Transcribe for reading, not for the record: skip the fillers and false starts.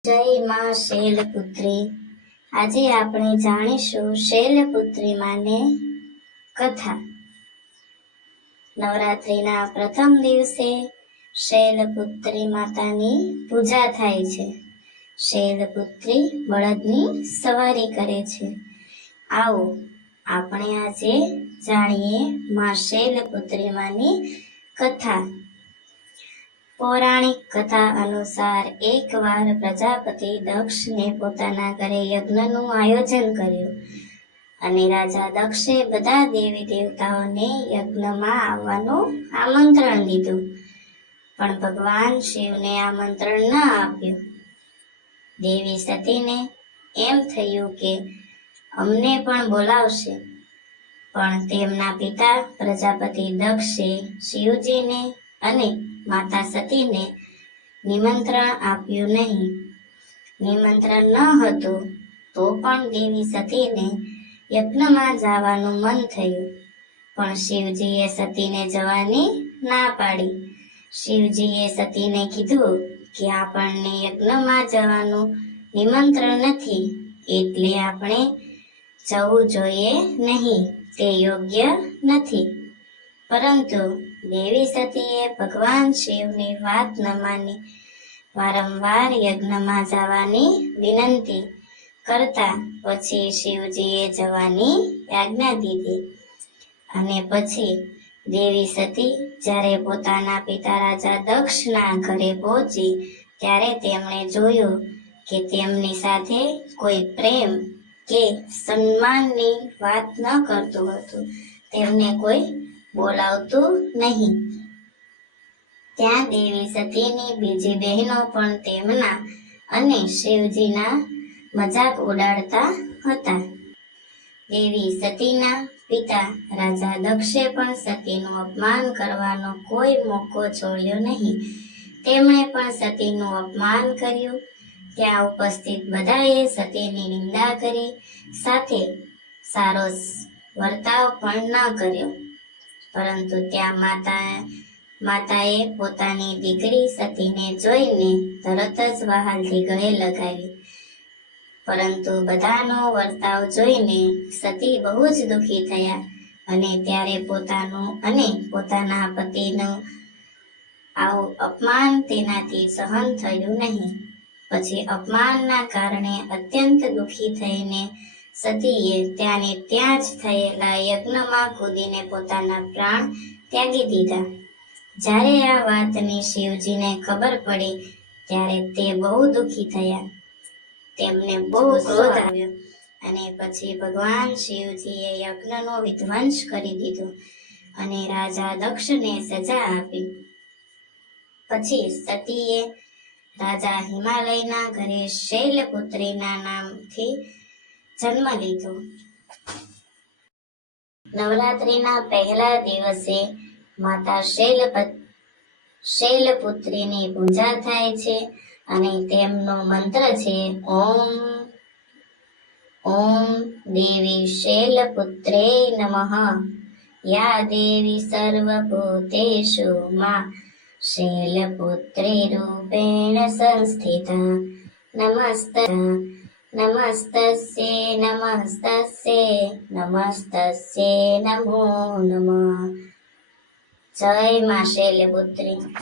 જય માં શૈલપુત્રી। આજે આપણે જાણીશું શૈલપુત્રી માને કથા। નવરાત્રિના પ્રથમ દિવસે શૈલપુત્રી માતાની પૂજા થાય છે। શૈલપુત્રી બળદની સવારી કરે છે। આવો આપણે આજે જાણીએ માં શૈલપુત્રી માની કથા। પૌરાણિક કથા અનુસાર એકવાર પ્રજાપતિ દક્ષને પોતાના ઘરે યજ્ઞનું આયોજન કર્યું અને રાજા દક્ષે બધા દેવી દેવતાઓને યજ્ઞમાં આવવાનું આમંત્રણ દીધું, પણ ભગવાન શિવને આમંત્રણ ન આપ્યું। દેવી સતીને એમ થયું કે અમને પણ બોલાવશે, પણ તેમના પિતા પ્રજાપતિ દક્ષે શિવજીને અને માતા સતીને નિમંત્રણ આપ્યું નહીં। નિમંત્રણ ન હતું તો પણ દેવી સતીને યજ્ઞમાં જવાનું મન થયું, પણ શિવજીએ સતીને જવાની ના પાડી। શિવજીએ સતીને કીધું કે આપણને યજ્ઞમાં જવાનું નિમંત્રણ નથી, એટલે આપણે જવું જોઈએ નહીં, તે યોગ્ય નથી। પરંતુ દેવી સતીએ ભગવાન શિવની વાત ન માની વારંવાર યજ્ઞમાં જવાની વિનંતી કરતા પછી શિવજીએ જવાની આજ્ઞા દીધી। અને પછી દેવી સતી જ્યારે પોતાના પિતા રાજા દક્ષના ઘરે પહોંચી ત્યારે તેમણે જોયું કે તેમની સાથે કોઈ પ્રેમ કે સન્માનની વાત ન કરતું હતું, તેમને કોઈ બોલાવતું નહીં। ત્યાં દેવી સતીની બીજી બહેનો પણ તેમના અને શિવજીના મજાક ઉડાડતા હતા। દેવી સતીના પિતા રાજા દક્ષે પણ સતીનું અપમાન કરવાનો કોઈ મોકો છોડ્યો નહીં। તેમણે પણ સતીનું અપમાન કર્યું। ત્યાં ઉપસ્થિત બધાએ સતીની નિંદા કરી, સાથે સારો વર્તાવ પણ ન કર્યો। પરંતુ ત્યાં માતાએ પોતાની દીકરી સતીને જોઈને તરત જ વહાલથી ગળે લગાવી। પરંતુ બધાનો વર્તાવ જોઈને સતી બહુ જ દુઃખી થયા અને ત્યારે પોતાનું અને પોતાના પતિનું આવું અપમાન તેનાથી સહન થયું નહીં। પછી અપમાનના કારણે અત્યંત દુઃખી થઈને સતીએ ત્યાંને ત્યાં જ થયેલા યજ્ઞમાં કૂદીને પોતાના પ્રાણ ત્યાગી દીધા। જ્યારે આ વાતની શિવજીને ખબર પડી ત્યારે તે બહુ દુઃખી થયા, તેમને બહુ ક્રોધ આવ્યો અને પછી ભગવાન શિવજીએ યજ્ઞનો વિધ્વંસ કરી દીધો અને રાજા દક્ષને સજા આપી। પછી સતીએ રાજા હિમાલયના ઘરે શૈલપુત્રીના નામથી જન્મ લીધો। નવરાત્રિના પહેલા દિવસે માતા શૈલપુત્રીની પૂજા થાય છે અને તેમનો મંત્ર છે ઓમ ઓમ દેવી શૈલપુત્રે નમઃ। યા દેવી સર્વભૂતેષુ માં શૈલપુત્રી રૂપેણ સંસ્થિતા। નમસ્તસ્યે નમો નમઃ। જય માં શૈલપુત્રી।